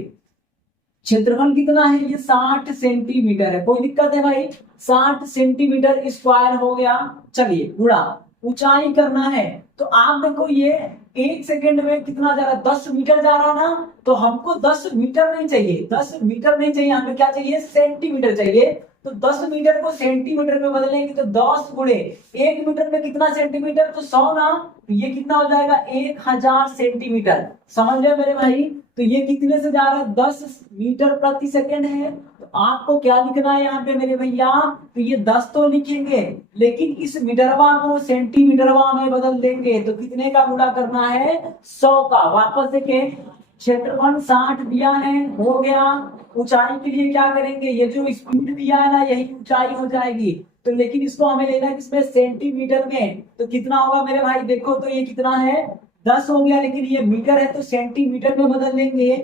क्षेत्रफल कितना है, ये 60 सेंटीमीटर है। कोई दिक्कत है भाई, 60 सेंटीमीटर स्क्वायर हो गया। चलिए गुणा ऊंचाई करना है, तो आप देखो ये 1 सेकंड में कितना जा रहा है, 10 मीटर जा रहा ना। तो हमको 10 मीटर नहीं चाहिए, 10 मीटर नहीं चाहिए, हमें क्या चाहिए, सेंटीमीटर चाहिए। तो 10 मीटर को सेंटीमीटर में बदलेंगे, तो 10 गुणे 1 मीटर में कितना सेंटीमीटर, तो 100 ना। तो ये कितना हो जाएगा, 1000 सेंटीमीटर। समझ रहे मेरे भाई। तो ये कितने से जा रहा है, 10 मीटर प्रति सेकंड है। तो आपको क्या लिखना है यहाँ पे मेरे भैया, तो ये 10 तो लिखेंगे, लेकिन इस मीटरवा को सेंटीमीटरवा में बदल देंगे। तो कितने का गुणा करना है, 100 का। वापस देखें, क्षेत्रफल 60 दिया है, हो गया। ऊंचाई के लिए क्या करेंगे, ये जो स्पीड दिया है ना, यही ऊंचाई हो जाएगी। तो लेकिन इसको हमें लेना है किसमें, सेंटीमीटर में। तो कितना होगा मेरे भाई, देखो तो ये कितना है, 10 हो गया, लेकिन ये मीटर है तो सेंटीमीटर में बदल देंगे,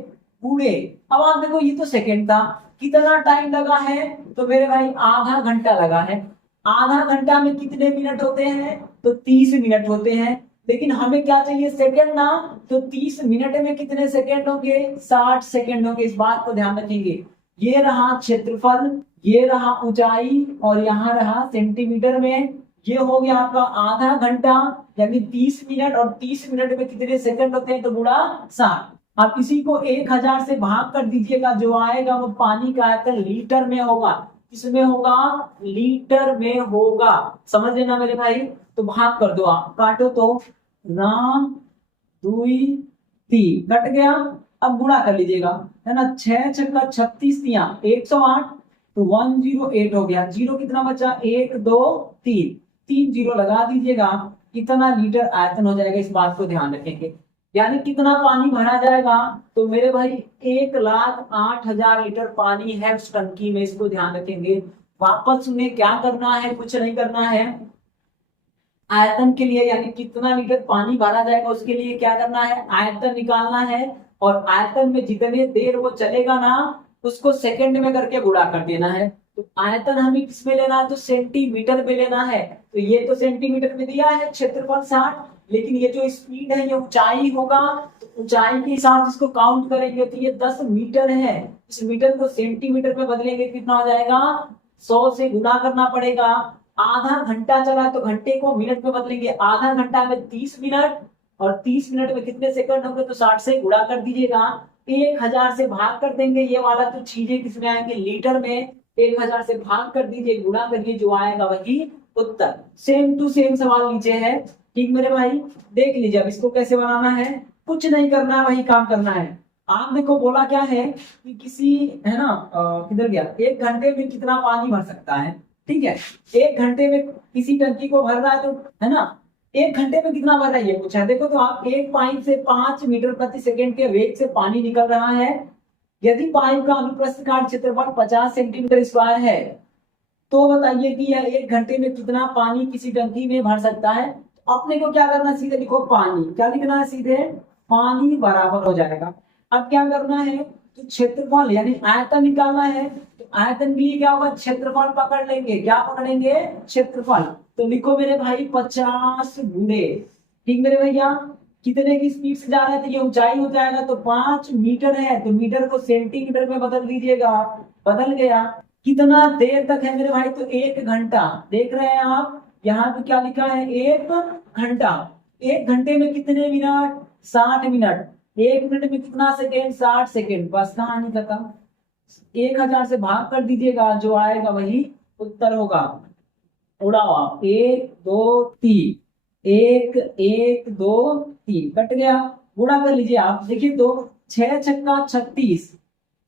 पूरे। अब आप देखो, ये तो सेकंड था, कितना टाइम लगा है, तो मेरे भाई आधा घंटा लगा है। आधा घंटा में कितने मिनट होते हैं, तो 30 मिनट होते हैं। लेकिन हमें क्या चाहिए, सेकंड ना। तो 30 मिनट में कितने सेकंड होंगे, 60 सेकंड होंगे। इस बात को ध्यान रखेंगे। ये रहा क्षेत्रफल, ये रहा ऊंचाई, और यहाँ रहा सेंटीमीटर में। ये हो गया आपका आधा घंटा, यानी 30 मिनट, और 30 मिनट में कितने सेकंड होते हैं, तो गुणा 60। आप इसी को 1000 से भाग कर दीजिएगा, जो आएगा वो पानी का आयतन लीटर में होगा। किसमें होगा, लीटर में होगा। समझ लेना मेरे भाई। तो भाग कर दो, आप काटो तो, राम 2 3 कट गया। अब गुणा कर लीजिएगा, है ना, 6 छक्का 36 दिया 108, तो 108 हो गया। जीरो कितना बचा, 1 2 3, 3 जीरो लगा दीजिएगा। कितना लीटर आयतन हो जाएगा, इस बात को ध्यान रखेंगे। यानी कितना पानी भरा जाएगा, तो मेरे भाई 1,08,000 लीटर पानी है उस टंकी में। इसको ध्यान रखेंगे। वापस में क्या करना है, कुछ नहीं करना है। आयतन के लिए, यानी कितना लीटर पानी भरा जाएगा, उसके लिए क्या करना है, आयतन निकालना है। और आयतन में जितने देर वो चलेगा ना, उसको सेकंड में करके गुणा कर देना है। तो आयतन हमें किसमें लेना है, तो सेंटीमीटर में लेना है। तो ये तो सेंटीमीटर में दिया है, क्षेत्रफल 60, लेकिन ये जो स्पीड है ये ऊंचाई होगा। तो ऊंचाई के हिसाब से इसको काउंट करेंगे, तो ये 10 मीटर है। इस मीटर को सेंटीमीटर में बदलेंगे, कितना हो जाएगा, 100 से गुणा करना पड़ेगा। आधा घंटा चला तो घंटे को मिनट में बदलेंगे, आधा घंटा में 30 मिनट, और 30 मिनट में कितने सेकंड होंगे, तो 60 से गुणा कर दीजिएगा। 1000 से भाग कर देंगे, ये वाला तो चीजें किसमें आएंगे, लीटर में। 1000 से भाग कर दीजिए, गुणा करिए, जो आएगा वही उत्तर। सेम टू सेम सवाल नीचे है, ठीक मेरे भाई। देख लीजिए अब इसको कैसे बनाना है, कुछ नहीं करना है, वही काम करना है। आप देखो बोला क्या है कि किसी, है ना, किधर गया, 1 घंटे में कितना पानी भर सकता है, ठीक है। 1 घंटे में किसी टंकी को भर रहा है तो, है ना, 1 घंटे में कितना भर रहा है ये पूछा है। देखो तो आप एक पाइप से 5 मीटर प्रति सेकेंड के वेग से पानी निकल रहा है। यदि पाइप का अनुप्रस्थ काट क्षेत्रफल 50 सेंटीमीटर स्क्वायर है, तो बताइए कि यह 1 घंटे में कितना पानी किसी टंकी में भर सकता है। तो अपने को क्या करना है, सीधे लिखो पानी, क्या लिखना है, सीधे पानी बराबर हो जाएगा। अब क्या करना है, तो क्षेत्रफल यानी आयतन निकालना है। तो आयतन के लिए क्या होगा, क्षेत्रफल पकड़ लेंगे, क्या पकड़ेंगे, क्षेत्रफल। तो लिखो मेरे भाई 50 गुणे, ठीक मेरे भैया, कितने की स्पीड से जा रहा है, तो ये ऊंचाई हो जाएगा, तो 5 मीटर है, तो मीटर को सेंटीमीटर में बदल दीजिएगा, बदल गया। कितना देर तक है मेरे भाई, तो 1 घंटा। देख रहे हैं आप, यहाँ पे क्या लिखा है, 1 घंटा। 1 घंटे में कितने मिनट, 60 मिनट। 1 मिनट में कितना सेकेंड, 60 सेकेंड। बस कहानी खत्म। 1000 से भाग कर दीजिएगा, जो आएगा वही उत्तर होगा। उड़ाओ आप, 1 2 3, 1 1 2 3, कट गया। गुणा कर लीजिए आप, देखिए तो 6 छक्का 36,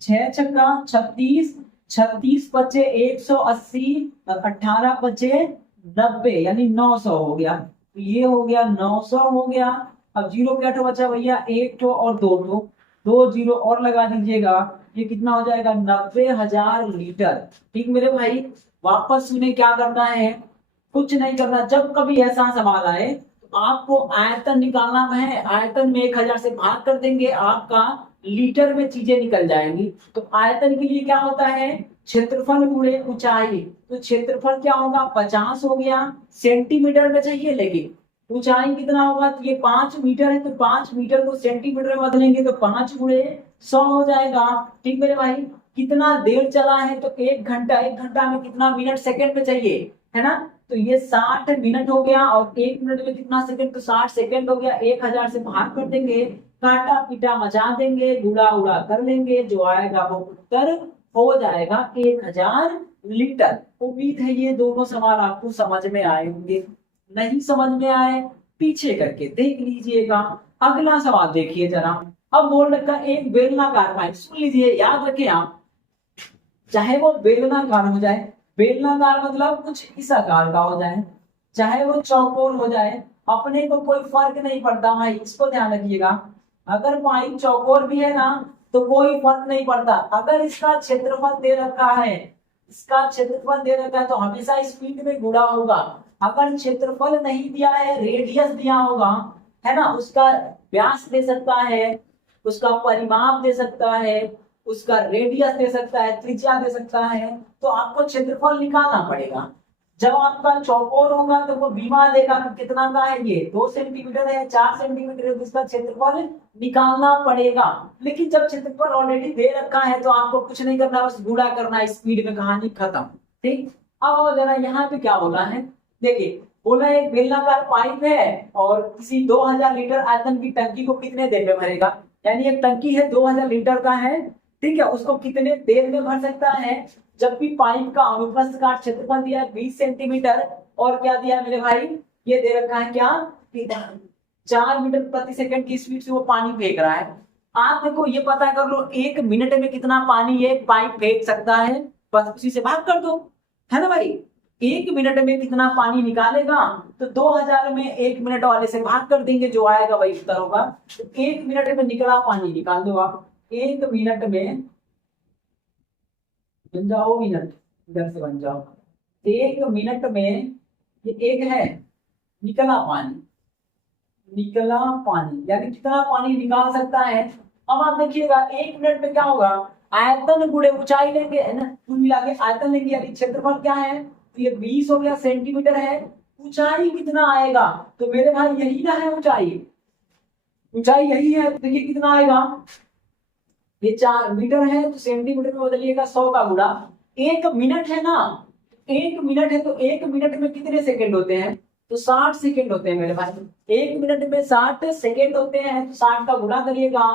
6 छक्का 36, 36 बचे 180 और 18 बचे 90, यानी 900 हो गया। तो ये हो गया 900 हो गया। अब जीरो क्या ठो बचा भैया, 1 ठो और 2 ठो, 2 जीरो और लगा दीजिएगा, ये कितना हो जाएगा, 90,000 लीटर। ठीक मेरे भाई, वापस सुने क्या करना है, कुछ नहीं करना। जब कभी ऐसा सवाल आए तो आपको आयतन निकालना है, आयतन में 1000 से भाग कर देंगे, आपका लीटर में चीजें निकल जाएंगी। तो आयतन के लिए क्या होता है, क्षेत्रफल गुणे ऊंचाई। तो क्षेत्रफल क्या होगा, 50 हो गया, सेंटीमीटर में चाहिए, लेकिन ऊंचाई कितना होगा, तो ये 5 मीटर है, तो 5 मीटर को सेंटीमीटर में बदलेंगे तो 5 गुणे 100 हो जाएगा। ठीक मेरे भाई, कितना देर चला है, तो 1 घंटा। 1 घंटा में कितना मिनट सेकंड में चाहिए, है ना, तो ये 60 मिनट हो गया। और 1 मिनट में कितना सेकंड, तो 60 सेकंड हो गया। 1000 से भाग कर देंगे, काटा पीटा मचा देंगे, गुड़ा उड़ा कर लेंगे, जो आएगा वो उत्तर हो जाएगा 1000 लीटर। उम्मीद है ये दोनों सवाल आपको समझ में आए होंगे। नहीं समझ में आए, पीछे करके देख लीजिएगा। अगला सवाल देखिए जरा। अब बोल रखा एक बेलनाकार पाइप, सुन लीजिए, याद रखें आप, चाहे वो बेलनाकार हो जाए, बेलनाकार मतलब कुछ इस आकार का हो जाए, चाहे वो चौकोर हो जाए, अपने को कोई फर्क नहीं पड़ता भाई, इसको ध्यान रखिएगा। अगर पाइप चौकोर भी है ना, तो कोई फर्क नहीं पड़ता। अगर इसका क्षेत्रफल दे रखा है, इसका क्षेत्रफल दे रखा है, तो हमेशा स्पीड में गुणा होगा। अगर क्षेत्रफल नहीं दिया है, रेडियस दिया होगा, है ना, उसका व्यास दे सकता है, उसका परिमाप दे सकता है, उसका रेडियस दे सकता है, त्रिज्या दे सकता है, तो आपको क्षेत्रफल निकालना पड़ेगा। जब आपका चौकोर होगा तो वो बीमा देगा कि कितना का है, ये 2 सेंटीमीटर है, 4 सेंटीमीटर है, इसका क्षेत्रफल निकालना पड़ेगा। लेकिन जब क्षेत्रफल ऑलरेडी दे रखा है तो आपको कुछ नहीं करना, बस गुणा करना, स्पीड में कहानी खत्म। ठीक, अब जरा यहाँ पे क्या बोला है, देखिए, बोला एक बेलनाकार पाइप है और किसी 2000 लीटर आयतन की टंकी को कितने देर में भरेगा। यानी एक टंकी है 2000 लीटर का है, ठीक है, उसको कितने देर में भर सकता है। जबकि पाइप का अनुप्रस्थ काट क्षेत्रफल दिया है 20 सेंटीमीटर, और क्या दिया है मेरे भाई, ये दे रखा है क्या, 4 मीटर प्रति सेकंड की स्पीड से वो पानी फेंक रहा है। आप देखो ये पता कर लो 1 मिनट में कितना पानी ये पाइप फेंक सकता है, बस उसी से भाग कर दो, है ना भाई। 1 मिनट में कितना पानी निकालेगा, तो 2000 में 1 मिनट वाले से भाग कर देंगे, जो आएगा वही उत्तर होगा। तो 1 मिनट में निकला पानी निकाल दो आप। 1 मिनट में बन जाओ, मिनट इधर से बन जाओ, 1 मिनट में ये एक है निकला पानी, निकला पानी यानी कितना पानी निकाल सकता है। अब आप देखिएगा 1 मिनट में क्या होगा, आयतन गुणे ऊंचाई लेंगे, है ना, कुल मिला के आयतन लेंगे, यानी क्षेत्रफल क्या है, तो ये 20 हो गया सेंटीमीटर है। ऊंचाई कितना आएगा, तो मेरे भाई यही ना है ऊंचाई, ऊंचाई यही है, तो देखिए कितना आएगा, ये 4 मीटर है, तो सेंटीमीटर में बदलिएगा 100 का गुणा। 1 मिनट है ना, 1 मिनट है, तो 1 मिनट में कितने सेकंड होते हैं, तो 60 सेकंड होते हैं मेरे भाई। 1 मिनट में 60 सेकंड होते हैं, तो 60 का गुणा करिएगा,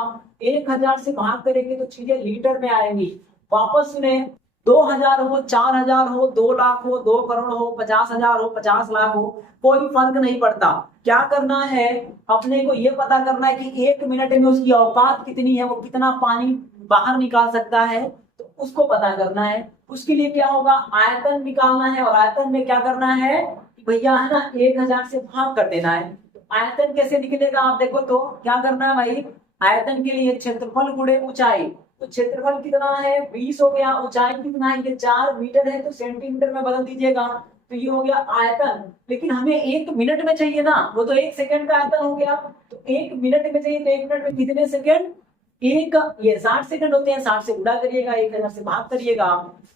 1000 से भाग करेंगे तो चीजें लीटर में आएंगी। वापस सुने, 2000 हो, 4000 हो, 2 लाख हो, 2 करोड़ हो, 50,000 हो, 50 लाख हो, कोई फर्क नहीं पड़ता। क्या करना है, अपने को ये पता करना है कि 1 मिनट में उसकी औकात कितनी है, वो कितना पानी बाहर निकाल सकता है, तो उसको पता करना है। उसके लिए क्या होगा, आयतन निकालना है, और आयतन में क्या करना है कि भैया है ना 1000 से भाग कर देना है। तो आयतन कैसे निकलेगा, आप देखो तो क्या करना है भाई, आयतन के लिए क्षेत्रफल गुणे ऊंचाई। तो क्षेत्रफल कितना है 20 हो गया, ऊंचाई कितना है, ये 4 मीटर है, तो सेंटीमीटर में बदल दीजिएगा, तो ये हो गया आयतन। लेकिन हमें 1 मिनट में चाहिए ना, वो तो 1 सेकंड का आयतन हो गया, तो 1 मिनट में चाहिए, तो 1 मिनट में कितने सेकंड, एक, ये 60 सेकंड होते हैं, 60 से गुणा करिएगा, 1000 से भाग करिएगा।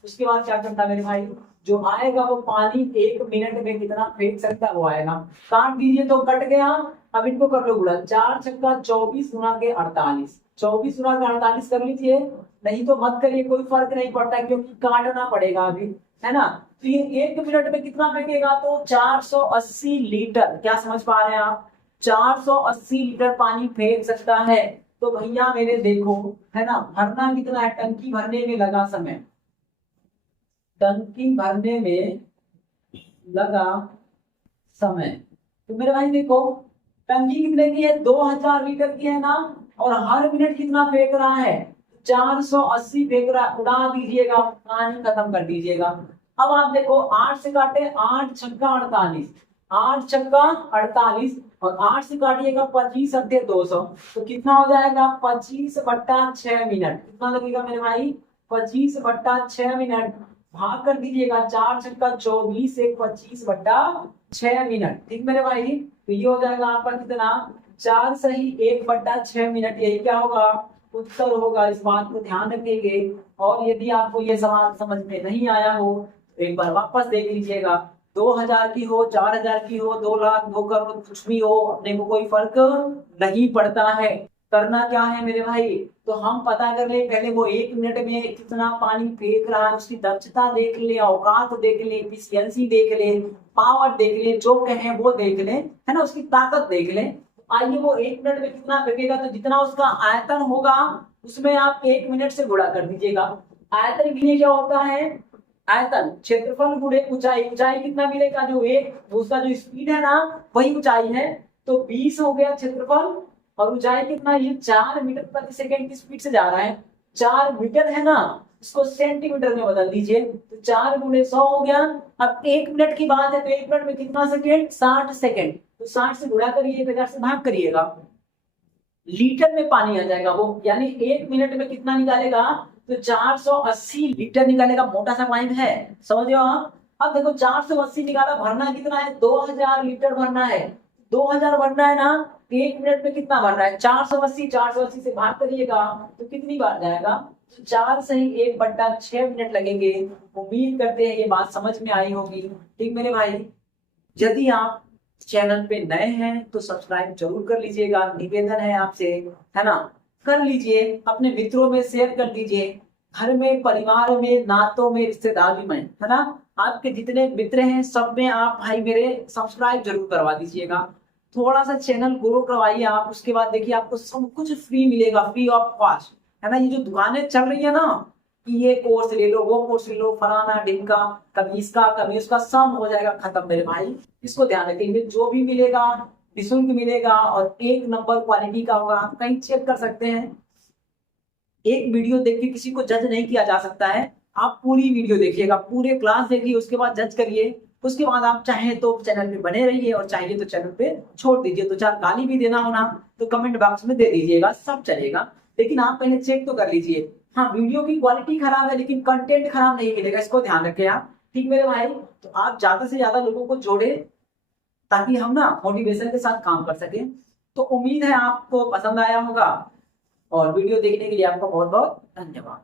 उसके बाद क्या करता है मेरे भाई, जो आएगा वो पानी 1 मिनट में कितना फेंक सकता है वो आएगा। काट दीजिए तो कट गया। अब इनको कर लो गुणा, 4 छक्का 24 गुणा के 48, 24 गुणा के 48 कर लीजिए, नहीं तो मत करिए, कोई फर्क नहीं पड़ता क्योंकि काटना पड़ेगा अभी, है ना। तो ये 1 मिनट में कितना फेंकेगा, तो 480 लीटर, क्या समझ पा रहे हैं आप, 480 लीटर पानी फेंक सकता है। तो भैया मेरे देखो, है ना, भरना कितना है, टंकी भरने में लगा समय, टंकी भरने में लगा समय, तो मेरे भाई देखो टंकी कितने की है, 2000 लीटर की है ना, और हर मिनट कितना फेंक रहा है, 480 फेंक रहा है, उड़ा दीजिएगा, पानी खत्म कर दीजिएगा। अब आप देखो 8 से काटे, 8 छक्का 48, 8 छक्का 48, और 8 से काटिएगा 25 अट्ठे 200, तो कितना हो जाएगा 25/6 मिनट, कितना लगेगा मेरे भाई, 25/6 मिनट, भाग कर दीजिएगा, 4 छक्का 24, एक 25/6 मिनट, ठीक मेरे भाई। तो ये हो जाएगा आपका कितना, 4 सही 1/6 मिनट, यही क्या होगा, उत्तर होगा। इस बात को ध्यान रखेंगे। और यदि आपको ये सवाल समझ में नहीं आया हो तो एक बार वापस देख लीजिएगा, 2000 की हो, 4000 की हो, 2 लाख, 2 करोड़, कुछ भी हो, अपने को कोई फर्क नहीं पड़ता है। करना क्या है मेरे भाई, तो हम पता कर ले पहले वो 1 मिनट में कितना पानी फेंक रहा है, उसकी दक्षता देख ले, औकात देख ले, एफिशिएंसी देख ले, पावर देख ले, जो कहे वो देख ले, है ना, उसकी ताकत देख ले। आइए वो 1 मिनट में कितना फेंकेगा, तो जितना उसका आयतन होगा उसमें आप 1 मिनट से गुणा कर दीजिएगा। आयतन के लिए क्या होता है, आयतन क्षेत्रफल गुणे ऊंचाई, ऊंचाई कितना मिलेगा, जो एक उसका जो स्पीड है ना वही ऊंचाई है, तो 20 हो गया क्षेत्रफल, और ऊंचाई कितना, ये 4 मीटर प्रति सेकंड की स्पीड से जा रहा है, 4 मीटर है ना, इसको सेंटीमीटर में बदल दीजिए, तो 4 गुणे 100 हो गया। अब 1 मिनट की बात है, तो 1 मिनट में कितना सेकेंड, 60 सेकेंड, तो 60 से गुणा करिए, 1000 से भाग करिएगा, लीटर में पानी आ जाएगा वो, यानी 1 मिनट में कितना निकालेगा, तो 480 लीटर निकालेगा। मोटा सा पाइप है, समझ रहे हो आप। अब देखो 480 निकाला, भरना कितना है, 2000 लीटर भरना है, 2000 भरना है ना, 1 मिनट में कितना भर रहा है, 480, 480 से भाग करिएगा तो कितनी बार जाएगा, तो 4 सही 1/6 मिनट लगेंगे। उम्मीद करते हैं ये बात समझ में आई होगी। ठीक मेरे भाई, यदि आप चैनल पे नए हैं तो सब्सक्राइब जरूर कर लीजिएगा, निवेदन है आपसे, है ना, कर लीजिए, अपने मित्रों में शेयर कर दीजिए, घर में, परिवार में, नातों में, रिश्तेदारी में, है ना, आपके जितने मित्र हैं सब में आप भाई मेरे सब्सक्राइब जरूर करवा दीजिएगा। थोड़ा सा चैनल ग्रो करवाइए आप, उसके बाद देखिए आपको सब कुछ फ्री मिलेगा, फ्री ऑफ कॉस्ट, है ना। ये जो दुकानें चल रही है ना कि ये कोर्स ले लो, वो कोर्स ले लो, फलाना ढिमका, कभी इसका कभी उसका, सब हो जाएगा खत्म मेरे भाई। इसको ध्यान रखेंगे, जो भी मिलेगा निःशुल्क मिलेगा, और 1 नंबर क्वालिटी का होगा, आप कहीं चेक कर सकते हैं। एक वीडियो देख के किसी को जज नहीं किया जा सकता है, आप पूरी वीडियो देखिएगा, पूरे क्लास देखिए, उसके बाद जज करिए। उसके बाद आप चाहे तो चैनल पे बने रहिए, और चाहिए तो चैनल पे छोड़ दीजिए। तो चाहे गाली भी देना हो ना तो कमेंट बॉक्स में दे दीजिएगा, सब चलेगा, लेकिन आप पहले चेक तो कर लीजिए। हाँ, वीडियो की क्वालिटी खराब है लेकिन कंटेंट खराब नहीं मिलेगा, इसको ध्यान रखें आप। ठीक मेरे भाई, तो आप ज्यादा से ज्यादा लोगों को जोड़े ताकि हम ना मोटिवेशन के साथ काम कर सके। तो उम्मीद है आपको पसंद आया होगा, और वीडियो देखने के लिए आपका बहुत बहुत धन्यवाद।